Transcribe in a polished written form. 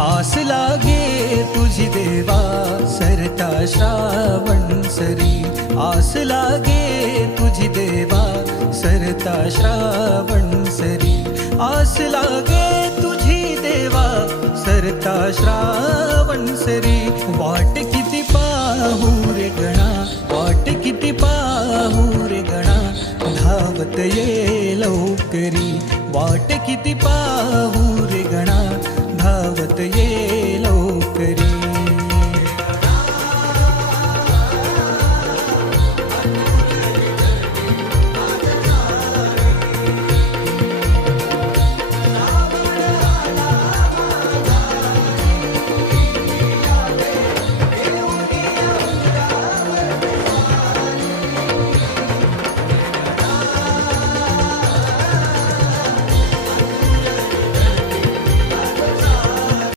आस लागे तुझी देवा सरता श्रावण सरी, आस लागे तुझी देवा सरता श्रावण सरी, आस लागे तुझी देवा सरता श्रावण सरी. वाट किती पाहू रे गणा, वाट किती पाहू रे गणा, धावत ये लवकरी. वाट किती पाहू रे गणा, धावत ये